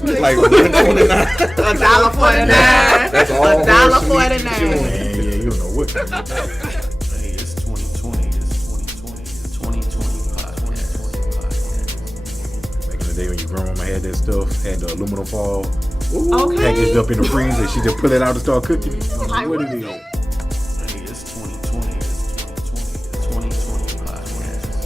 That's what like $1.49. $1.49. That's all. $1.49. Man, yeah, you don't know what kind of Hey, it's 2020. It's 2020 podcast. Back in the day when your grandmama had that stuff, had the aluminum foil packaged Okay. up in the freezer, she just pull it out and start cooking it. What it is? Hey, it's 2020. It's 2020 podcast.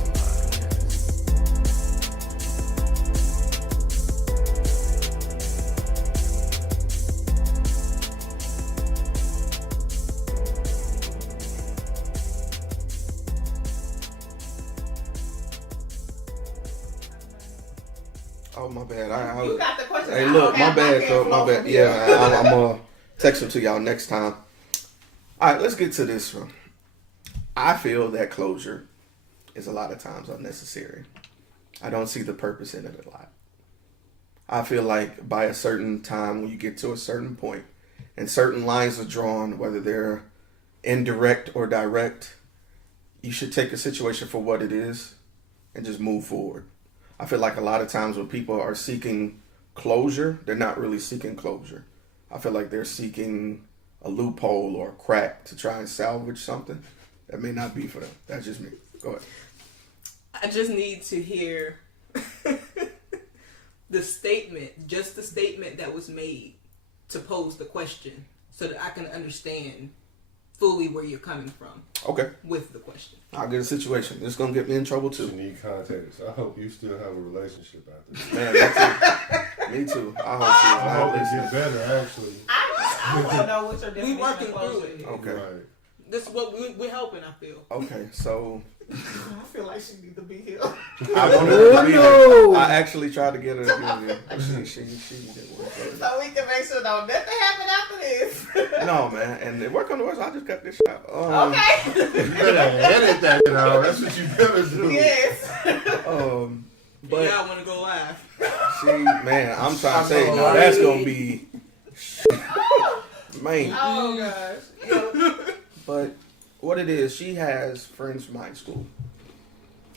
Oh, my bad. You got the question. Hey, look, my bad, though. My bad. Yeah, I'm going to text them to y'all next time. All right, let's get to this one. I feel that closure is a lot of times unnecessary. I don't see the purpose in it a lot. I feel like by a certain time, when you get to a certain point, and certain lines are drawn, whether they're indirect or direct, you should take a situation for what it is and just move forward. I feel like a lot of times when people are seeking closure, they're not really seeking closure. I feel like they're seeking a loophole or a crack to try and salvage something that may not be for them. That's just me. Go ahead. I just need to hear the statement, just the statement that was made to pose the question so that I can understand fully where you're coming from Okay. with the question. I'll get a situation. This is going to get me in trouble You too. need context. I hope you still have a relationship after this. Man, me too. I hope I hope she's it not get better, actually. I want to know what your definition working of closure through it. is. Okay. Right. This is what we're helping, I feel. Okay, so I feel like she needs to be here. I wanted her to be here. I actually tried to get her to be here. She didn't work. So we can make sure no nothing happen after this. No, man, and it worked on the worst. I just cut this shot. Okay. You better edit that, That's what you better do. Yes. But Yeah, I want to go live. man, I'm trying to say now that's gonna be, man. Oh gosh. But what it is, she has friends from high school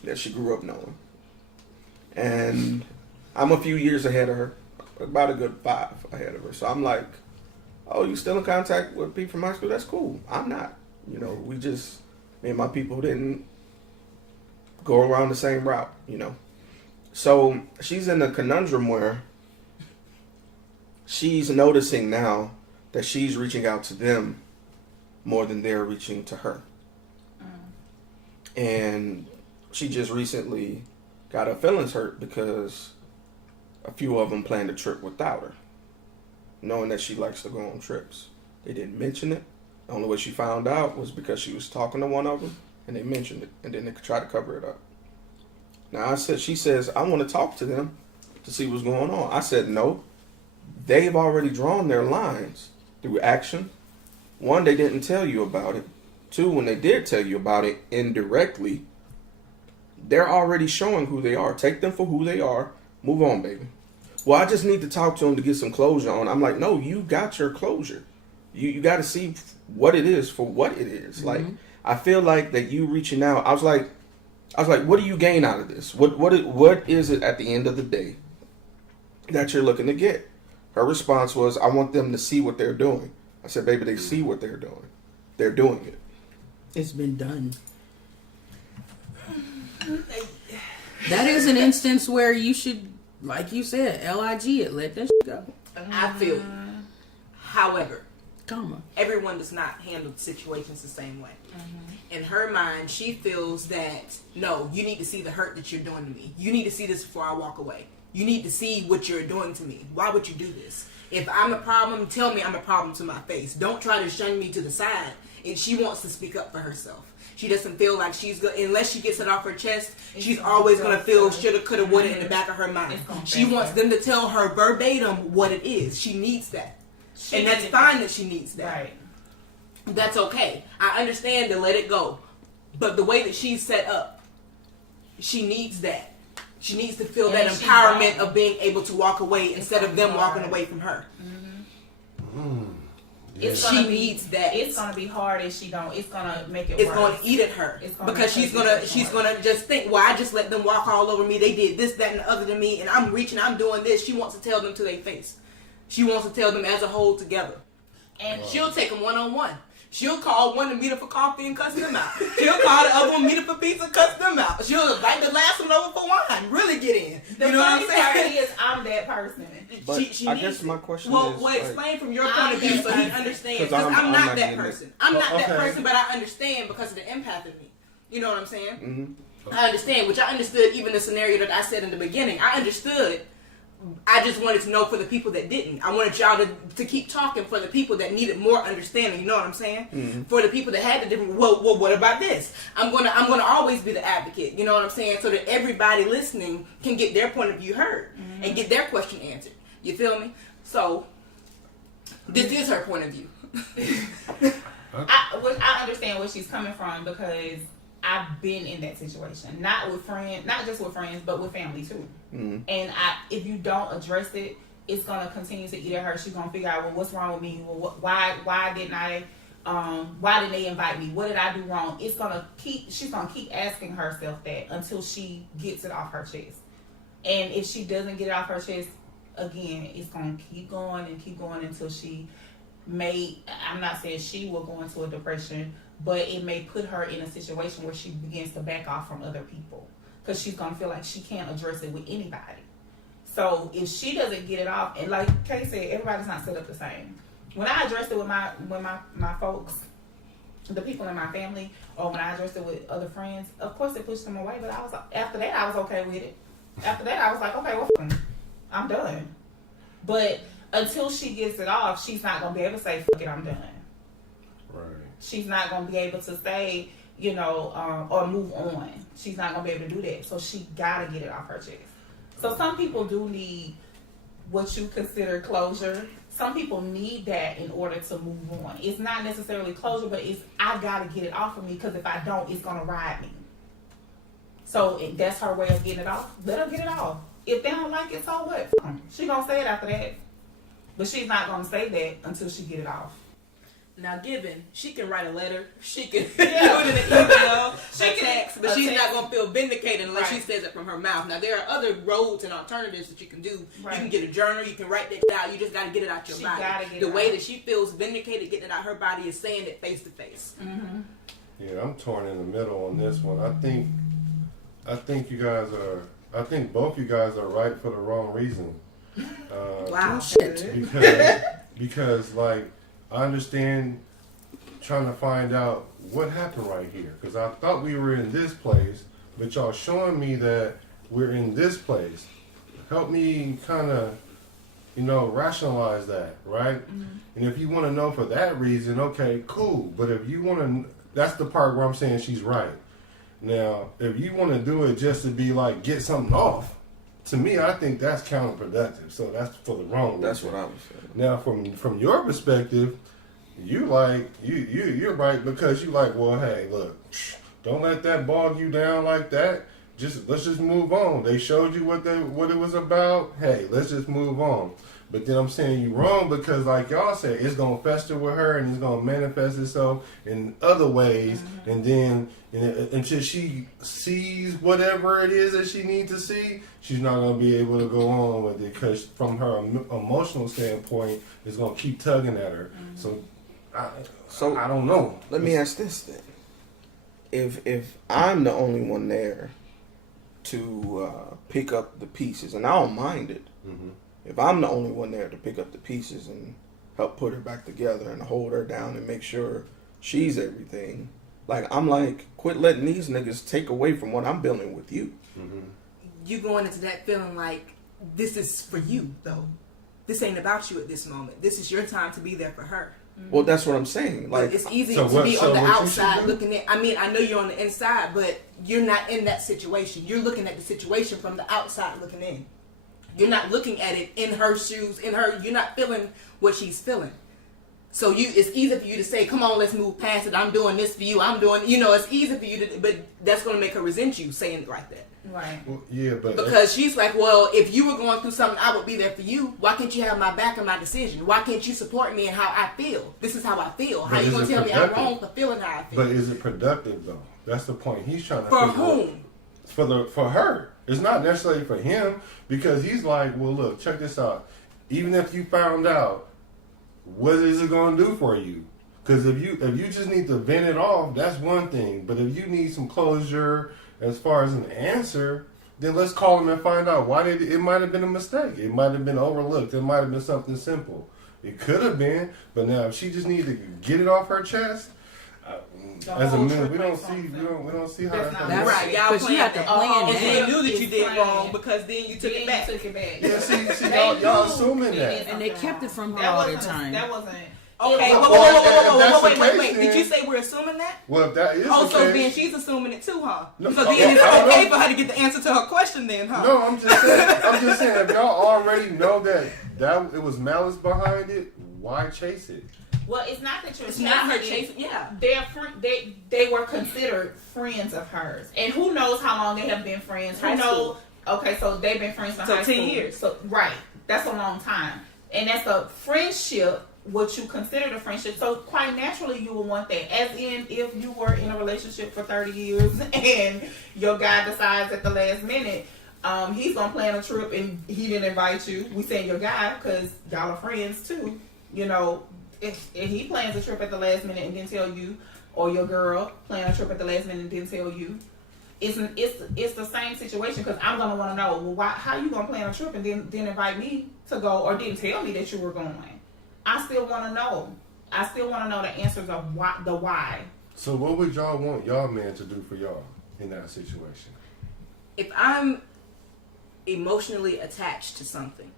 that she grew up knowing, and I'm a few years ahead of her, about a good 5 ahead of her. So I'm like, oh, you still in contact with people from high school? That's cool. I'm not. You know, me and my people didn't go around the same route, So she's in a conundrum where she's noticing now that she's reaching out to them more than they're reaching to her. And she just recently got her feelings hurt because a few of them planned a trip without her, knowing that she likes to go on trips. They didn't mention it. The only way she found out was because she was talking to one of them and they mentioned it, and then they tried to cover it up. Now she says, I want to talk to them to see what's going on. I said, no, they've already drawn their lines through action. 1, they didn't tell you about it. 2, when they did tell you about it indirectly, they're already showing who they are. Take them for who they are. Move on, baby. Well, I just need to talk to them to get some closure on. I'm like, no, you got your closure. You got to see what it is for what it is. Mm-hmm. Like, I feel like that you reaching out. I was like, what do you gain out of this? What is it at the end of the day that you're looking to get? Her response was, I want them to see what they're doing. I said, baby, they see what they're doing. They're doing it. It's been done. That is an instance where you should, like you said, LIG it. Let that shit go. I feel you. However, everyone does not handle situations the same way. In her mind, she feels that, no, you need to see the hurt that you're doing to me. You need to see this before I walk away. You need to see what you're doing to me. Why would you do this? If I'm a problem, tell me I'm a problem to my face. Don't try to shun me to the side. And she wants to speak up for herself. She doesn't feel like she's good unless she gets it off her chest. She's always gonna feel shoulda, coulda, woulda in the back of her mind. She wants them to tell her verbatim what it is. She needs that, and that's fine that she needs that. Right. That's okay. I understand to let it go, but the way that she's set up, she needs that. She needs to feel that empowerment of being able to walk away instead of them walking away from her. She needs that. It's gonna be hard if she don't. It's gonna make it. It's worse. gonna eat at her because she's gonna just think, well, I just let them walk all over me. They did this, that, and the other to me, and I'm reaching, I'm doing this. She wants to tell them to their face. She wants to tell them as a whole together, and she'll take them one-on-one. She'll call one to meet her for coffee and cuss them out. She'll call the other one meet her for pizza, cuss them out. She'll invite the last one over for wine. Really get in. The you know what I'm saying? Is I'm that person. But she I needs guess it. my question well, is, well, explain from your point of view so he understands. Because I'm I'm not not that getting person. it. I'm not that Okay. person, but I understand because of the empath in me. You know what I'm saying? Mm-hmm. I understand, which I understood even the scenario that I said in the beginning. I understood. I just wanted to know for the people that didn't. I wanted y'all to keep talking for the people that needed more understanding. You know what I'm saying? Mm-hmm. For the people that had the different. Well, what about this? I'm gonna always be the advocate. You know what I'm saying? So that everybody listening can get their point of view heard and get their question answered. You feel me? So this is her point of view. I understand where she's coming from because I've been in that situation. Not with friends, not just with friends, but with family too. Mm-hmm. And if you don't address it, it's gonna continue to eat at her. She's gonna figure out, well, what's wrong with me? Well, why didn't I? Why didn't they invite me? What did I do wrong? She's gonna keep asking herself that until she gets it off her chest. And if she doesn't get it off her chest, again, it's gonna keep going until she I'm not saying she will go into a depression, but it may put her in a situation where she begins to back off from other people because she's gonna feel like she can't address it with anybody. So if she doesn't get it off, and like Kay said, everybody's not set up the same. When I addressed it with my folks, the people in my family, or when I addressed it with other friends, of course it pushed them away. But after that I was okay with it. After that I was like, okay, well, I'm done. But until she gets it off, she's not gonna be able to say, fuck it, I'm done. Right. She's not gonna be able to say, or move on. She's not gonna be able to do that. So she gotta get it off her chest. So some people do need what you consider closure. Some people need that in order to move on. It's not necessarily closure, but it's I gotta get it off of me because if I don't, it's gonna ride me. So that's her way of getting it off. Let her get it off. If they don't like it, so what? She gonna say it after that. But she's not gonna say that until she get it off. Now, given she can write a letter, she can do it in an email, a text, but she's not gonna feel vindicated unless she says it from her mouth. Now, there are other roads and alternatives that you can do. Right. You can get a journal, you can write that out. You just gotta get it out your body. The way that she feels vindicated getting it out her body is saying it face to face. Yeah, I'm torn in the middle on this one. I think you guys are. I think both you guys are right for the wrong reason. Wow. Because like I understand trying to find out what happened right here because I thought we were in this place, but y'all showing me that we're in this place. Help me kind of, rationalize that, right? Mm-hmm. And if you want to know for that reason, okay, cool. But if you want to, that's the part where I'm saying she's right. Now, if you want to do it just to be like get something off, to me, I think that's counterproductive. So that's for the wrong reason. That's what I was saying. Now, from your perspective, you're right because you like, well, hey, look, don't let that bog you down like that. Let's just move on. They showed you what it was about. Hey, let's just move on. But then I'm saying you wrong because, like y'all said, it's gonna fester with her and it's gonna manifest itself in other ways. Mm-hmm. And then until she sees whatever it is that she needs to see, she's not gonna be able to go on with it because from her emotional standpoint, it's gonna keep tugging at her. Mm-hmm. So I don't know. Let me ask this then: if I'm the only one there to pick up the pieces, and I don't mind it. Mm-hmm. If I'm the only one there to pick up the pieces and help put her back together and hold her down and make sure she's everything, I'm like, quit letting these niggas take away from what I'm building with you. Mm-hmm. You going into that feeling like this is for you, though. This ain't about you at this moment. This is your time to be there for her. Mm-hmm. Well, that's what I'm saying. Like, it's easy to be on the outside looking at. I mean, I know you're on the inside, but you're not in that situation. You're looking at the situation from the outside looking in. You're not looking at it in her shoes, you're not feeling what she's feeling. So it's easy for you to say, come on, let's move past it. I'm doing this for you. I'm doing, it's easy for you to, but that's going to make her resent you saying it like that. Right. Well, yeah, but Because she's like, well, if you were going through something, I would be there for you. Why can't you have my back and my decision? Why can't you support me in how I feel? This is how I feel. How you going to tell me I'm wrong for feeling how I feel? But is it productive though? That's the point. He's trying to For figure out- whom? For her. It's not necessarily for him because he's like, well, look, check this out. Even if you found out, what is it going to do for you? Because if you just need to vent it off, that's one thing. But if you need some closure as far as an answer, then let's call him and find out why it might have been a mistake. It might have been overlooked. It might have been something simple. It could have been, but now if she just needs to get it off her chest, as a man, we don't see how That's that not That's right. Y'all because you have to plan and that. then knew that you It's did planned. wrong because then you took it back. Yeah, see, y'all assuming that. And they kept it from her That all the wasn't time. That wasn't. Okay, Well, whoa, if that's the wait. case, Did you then- say we're assuming that? Well, if that is Oh, the so case, then she's assuming it too, huh? No, So okay, then it's I don't okay know. for her to get the answer to her question then, huh? no, I'm just saying, if y'all already know that it was malice behind it, why chase it? Well, it's not that you're It's not her chasing it. chasing, yeah. They were considered friends of hers, and who knows how long they have been friends? Who High knows? school. Okay, so they've been friends for So high 10 school. years. So right, that's a long time, and that's a friendship. What you consider a friendship. So quite naturally, you would want that. As in, if you were in a relationship for 30 years and your guy decides at the last minute, he's gonna plan a trip and he didn't invite you. We saying your guy because y'all are friends too. If he plans a trip at the last minute and didn't tell you, or your girl plan a trip at the last minute and didn't tell you, it's the same situation because I'm gonna want to know, well, how you gonna plan a trip and didn't invite me to go or didn't tell me that you were going? I still want to know. I still want to know the answers of why. So what would y'all want y'all man to do for y'all in that situation? If I'm emotionally attached to something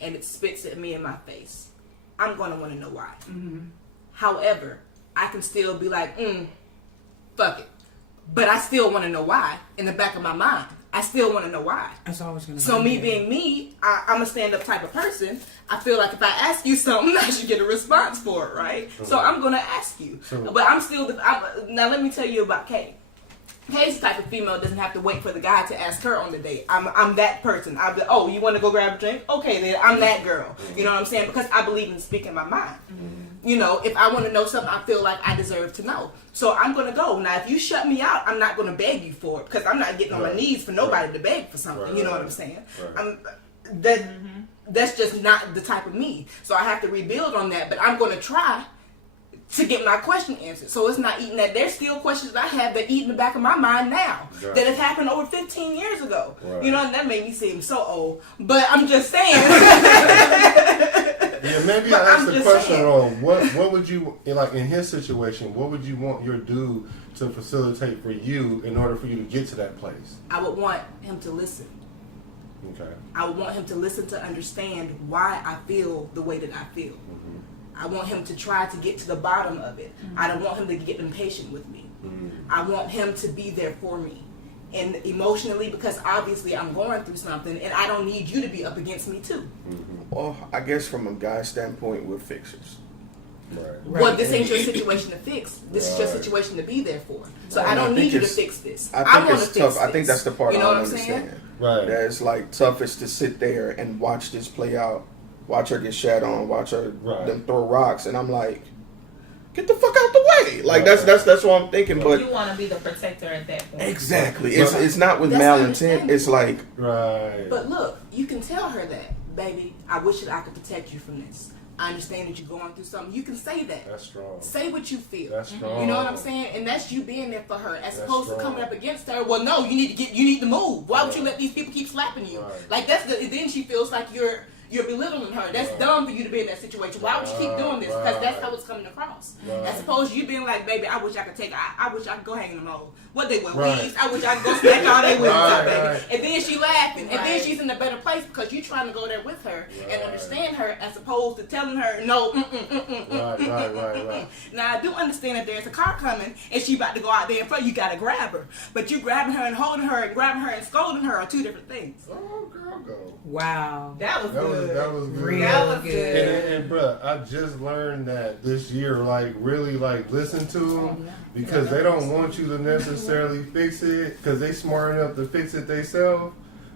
and it spits at me in my face, I'm going to want to know why. Mm-hmm. However, I can still be like, fuck it. But I still want to know why in the back of my mind. I still want to know why. That's always going to So me being me, I'm a stand-up type of person. I feel like if I ask you something, I should get a response for it, right? So I'm going to ask you. But I'm still, now let me tell you about Kay. Kay's the type of female that doesn't have to wait for the guy to ask her on the date. I'm that person. I'm the, oh, you want to go grab a drink? Okay, then I'm that girl. You know what I'm saying? Because I believe in speaking my mind. If I want to know something, I feel like I deserve to know. So I'm going to go. Now, if you shut me out, I'm not going to beg you for it because I'm not getting on my knees for nobody to beg for something. You know what I'm saying? That's just not the type of me. So I have to rebuild on that. But I'm going to try to get my question answered. So it's not eating that. There's still questions that I have that eat in the back of my mind now that have happened over 15 years ago. Right. And that made me seem so old. But I'm just saying. Yeah, maybe I asked the question wrong. What would you, like in his situation, what would you want your dude to facilitate for you in order for you to get to that place? I would want him to listen. Okay. I would want him to listen to understand why I feel the way that I feel. Mm-hmm. I want him to try to get to the bottom of it. Mm-hmm. I don't want him to get impatient with me. Mm-hmm. I want him to be there for me. And emotionally, because obviously I'm going through something and I don't need you to be up against me too. Mm-hmm. Well, I guess from a guy's standpoint, we're fixers. Right. Well, this ain't your situation to fix. This is your situation to be there for. So I don't need you to fix this. I want to fix tough. this. I think that's the part I don't understand. Saying? Right. That it's like toughest to sit there and watch this play out. Watch her get shat on. Watch her them throw rocks, and I'm like, get the fuck out the way. Like that's what I'm thinking. But you want to be the protector at that point. Exactly. It's not with malintent. It's like But look, you can tell her that, baby. I wish that I could protect you from this. I understand that you're going through something. You can say that. That's strong. Say what you feel. That's strong. You know what I'm saying? And that's you being there for her, as opposed to coming up against her. Well, no, you need to move. Why would you let these people keep slapping you? Like then she feels like you're belittling her. That's dumb for you to be in that situation. Why would you keep doing this? Because that's how it's coming across. As opposed to you being like, baby, I wish I could I wish I could go hang in the mall. What they wear weeds. I wish I could go snatch all they weeds out, baby. And then she laughing. And then she's in a better place because you're trying to go there with her and understand her, as opposed to telling her, no, Right. Now I do understand that there's a car coming and she about to go out there in front, you gotta grab her. But you grabbing her and holding her and grabbing her and scolding her are two different things. Oh, girl, go. Wow. That was good. That was good. Real That was good. good. And bruh, I just learned that this year, like really, like listen to them because they don't want you to necessarily fix it because they smart enough to fix it themselves.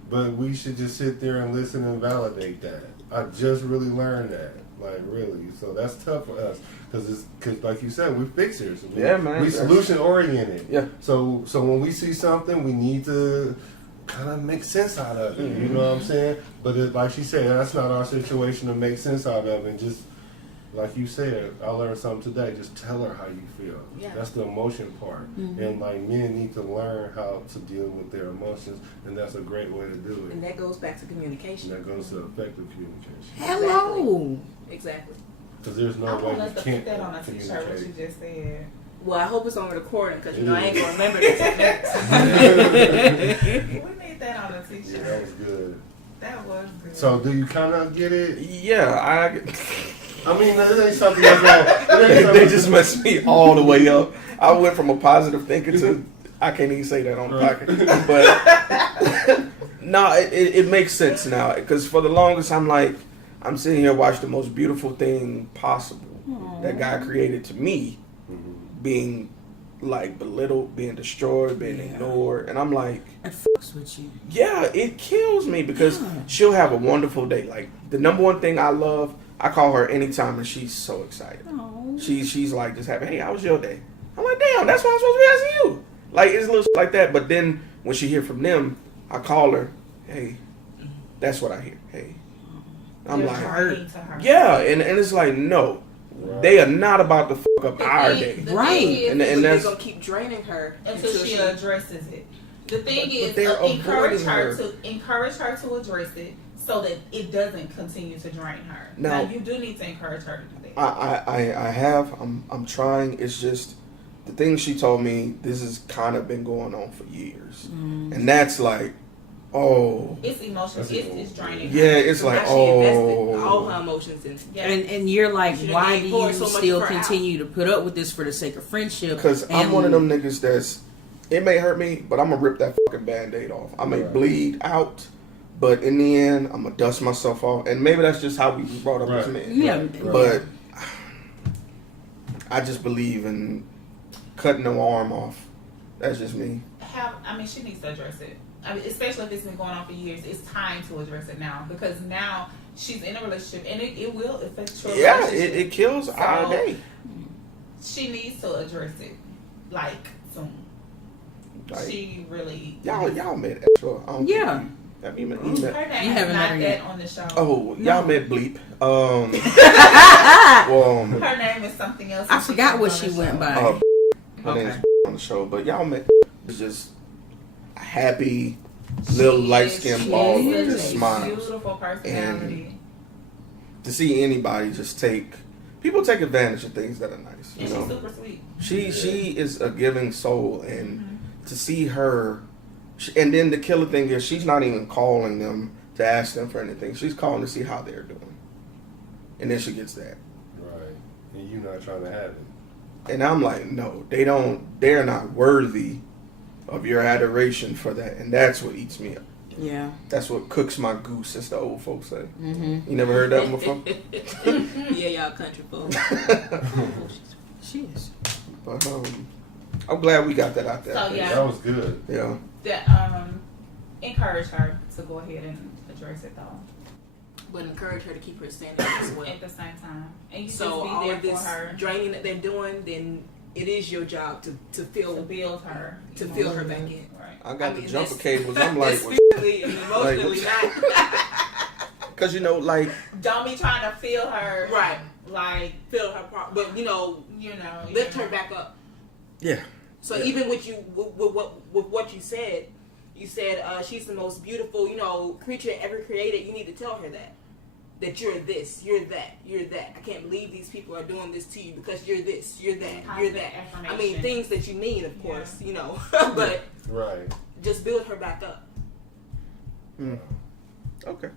But we should just sit there and listen and validate that. I just really learned that, like really. So that's tough for us because like you said, we're fixers. Yeah, man. We solution oriented. Yeah. So when we see something, we need to kind of make sense out of it. You know what I'm saying? But like she said, that's not our situation to make sense out of it. Just like you said, I learned something today. Just tell her how you feel. Yeah. That's the emotion part. And like men need to learn how to deal with their emotions, and that's a great way to do it. And that goes back to And communication. that goes to effective communication. Hello. Exactly. Because there's no I way want you us to can't put that on a t-shirt, what you communicate. just said. Well, I hope it's on recording because you know I ain't It gonna remember this. We need that on a t-shirt. Yeah, that was good. That was good. So do you kind of get it? Yeah, I mean, it ain't something that's wrong. It ain't they something- just messed me all the way up. I went from a positive thinker to I can't even say that on the podcast, but no, it makes sense now because for the longest I'm sitting here watching the most beautiful thing possible that God created to me being like belittled, being destroyed, being ignored, and I'm like, It fucks with you. yeah, it kills me because she'll have a wonderful day. Like the number one thing I love, I call her anytime and she's so excited. Oh. She's like just happy. Hey, how was your day? I'm like, damn, that's why I'm supposed to be asking you. Like it's little shit like that. But then when she hear from them, I call her. Hey, that's what I hear. Hey, I'm You're like, draining to her. yeah, and it's like no, they are not about to fuck up our day. The Right. thing is, And They're that's gonna keep draining her until she addresses it. The thing But is, they're encourage avoiding her to address it so that it doesn't continue to drain her. Now- Now you do need to encourage her to do that. I have. I'm trying. It's just the thing she told me. This has kind of been going on for years, and that's like, oh, It's emotional. It's draining. yeah. It's like, Now she invested all oh, her emotions in. Yeah. And you're like, Should've why gave do Corey you so much still for her continue to put up with this for the sake of friendship? because I'm And- one of them niggas that's. It may hurt me, but I'm gonna rip that fucking Band-Aid off. I may Right. bleed out, but in the end, I'm gonna dust myself off. And maybe that's just how we was brought up as Right. men. Yeah, Right. But I just believe in cutting the arm off. That's just me. She needs to address it. I mean, especially if it's been going on for years. It's time to address it now because now she's in a relationship and it will affect your Yeah, relationship. it kills our So- day. She needs to address it like soon. Like, She really y'all met extra. I don't Yeah. think you- Have you met? You Her met? name You is haven't met not her that yet. on the show. Oh, y'all met Bleep. Her name is something else. I forgot what on she the went show. by. her Okay. name's on the show, but y'all met. It's just a happy little She light is- skinned she ball is that such just a smiles. Beautiful personality. To see anybody just take people take advantage of things that are nice. You And she's know, super sweet. she is a giving soul, and to see her, and then the killer thing is she's not even calling them to ask them for anything. She's calling to see how they're doing, and then she gets that. Right. And you not trying to have it. And I'm like, no, they're not worthy of your adoration for that. And that's what eats me up. Yeah. That's what cooks my goose, as the old folks say. Mm-hmm. You never heard that one before? Yeah, y'all country folks. She is. But I'm glad we got that out there. So, yeah. That was good. Yeah. That encourage her to go ahead and address it though. But encourage her to keep her standards as well. At the same time, and you So just be all there of for this her draining that they're doing, then it is your job to to feel build her, to fill her back in. Right. I got the jumper that's- cables. I'm like, that's spiritually and emotionally not because like, Don't be trying to feel her, right. like Feel her, but lift her back up. yeah. So Yeah. even with what you said she's the most beautiful, creature ever created. You need to tell her that you're this, you're that, you're that. I can't believe these people are doing this to you because you're this, you're that, you're Positive that. I mean, affirmation. things that you mean, of course, but Right. just build her back up. Okay.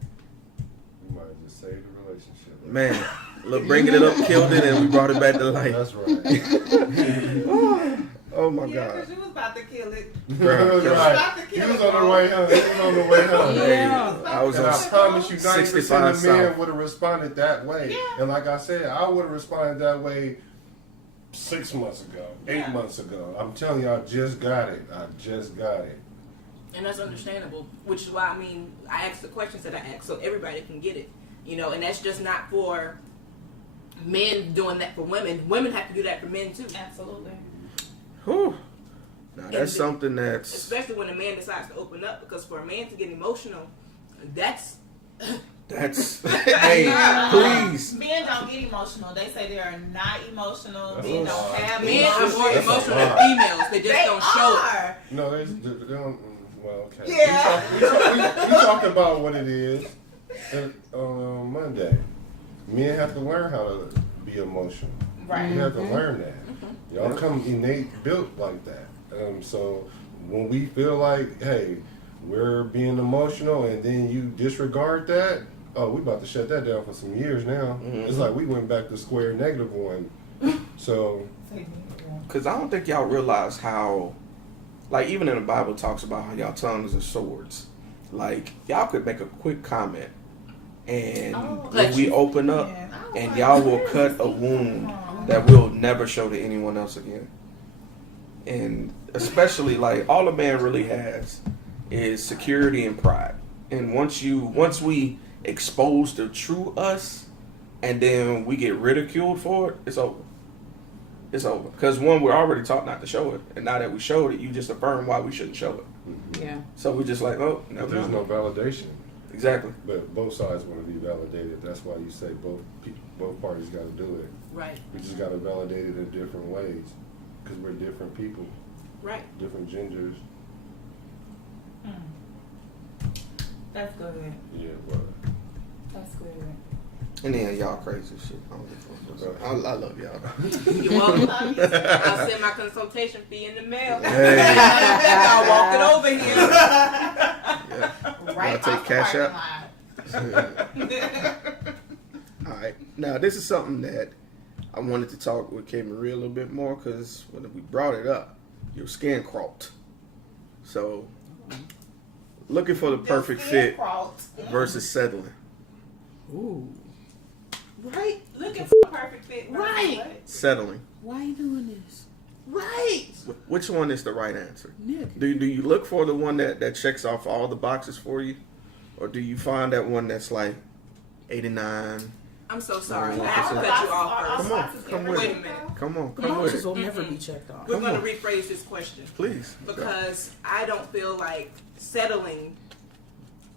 You might have just saved the relationship. Man, look, bringing it up killed it, and we brought it back to life. That's right. Oh my yeah, God. because you was about to kill it. Right. He was on the way home. He was on the way home. Yeah. I was And I on promise you, 90% 65 of men South. would have responded that way. Yeah. And like I said, I would have responded that way 6 months ago, 8 Yeah. months ago. I'm telling you, I just got it. And that's understandable, which is why, I mean, I asked the questions that I asked so everybody can get it. You know, and that's just not for men doing that for women. Women have to do that for men too. Absolutely. Whew. Now that's something that's Especially when a man decides to open up, because for a man to get emotional, that's hey, please. Men don't get emotional. They say they are not emotional. That's Men a don't lie. have men are emotions. more That's a emotional lie. than females. They just They don't show it. are. No, they don't. Well, okay. Yeah. We talked about what it is on Monday. Men have to learn how to be emotional. Right. You have to learn that. Y'all come innate built like that. So when we feel like, hey, we're being emotional, and then you disregard that, oh, we about to shut that down for some years now. It's like we went back to square -1. So, Because I don't think y'all realize how, like, even in the Bible talks about how y'all tongues are swords. Like, y'all could make a quick comment, and when we open up, and y'all will cut a wound that we'll never show to anyone else again. And especially, like, all a man really has is security and pride. And once we expose the true us, and then we get ridiculed for it, it's over. It's over. Because one, we're already taught not to show it, and now that we showed it, you just affirm why we shouldn't show it. Yeah. So we're just like, oh, never there's mind. no validation. Exactly. But both sides want to be validated. That's why you say both parties got to do it. Right. We just got to validate it in different ways because we're different people, Right. different genders. That's good. Yeah, but That's good. And then y'all crazy shit. I don't give a fuck. I love y'all. You're welcome. I'll send my consultation fee in the mail. Hey. I'll walk it over here. Right. Y'all take off the cash parking out? lot. All right. Now, this is something that I wanted to talk with KMarie a little bit more because when we brought it up, your skin crawled. So, looking for the perfect Your skin fit crawled. versus settling. Ooh. Right. Looking for a perfect fit. versus Right. what? Settling. Why are you doing this? Right. Which one is the right answer? Nick. Do you look for the one that checks off all the boxes for you? Or do you find that one that's like 89? I'm so sorry. All I have to the cut you boxes off are- first. Come on, come with Wait a it. minute. Come on, come Boxes with it. will never be checked off. We're Come going to on. rephrase this question. Please. Because I don't feel like settling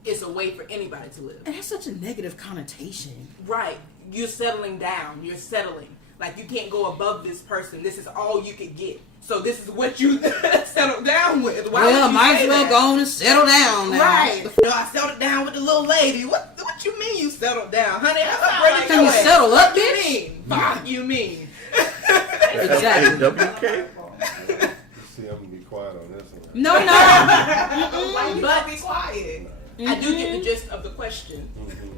is a way for anybody to live. It has such a negative connotation. Right. You're settling down. You're settling. Like, you can't go above this person. This is all you could get. So this is what you settled down with. Why Well, would you might say as well that? go on and settle down now. Right. No, I settled down with the little lady. What you mean you settled down? Honey, I upgraded Can you your ass. settle up, What you bitch? mean? Fuck you mean? Exactly. WK? see, I'm gonna be quiet on this one. No. Why you gotta be quiet? I do get the gist of the question,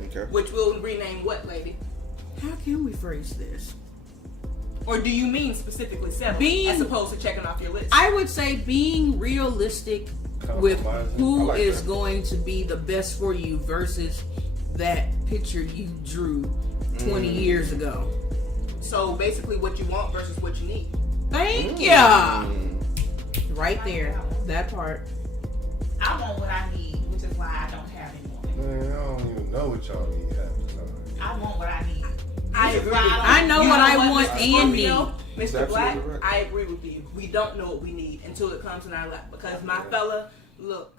Okay. which we'll rename what, lady? How can we phrase this? Or do you mean specifically settling Being- as opposed to checking off your list? I would say being realistic with who I like is that. going to be the best for you versus that picture you drew 20 years ago. So basically what you want versus what you need. Thank ya. Right there. That part. I want what I need, which is why I don't have anyone. Man, I don't even know what y'all need half the time. I want what I need. I Which is agree why with don't- I know You what I know want Mr. and Scorpio? need. Mr. That's Black, absolutely right. I agree with you. We don't know what we need until it comes in our lap. Because my fella, look,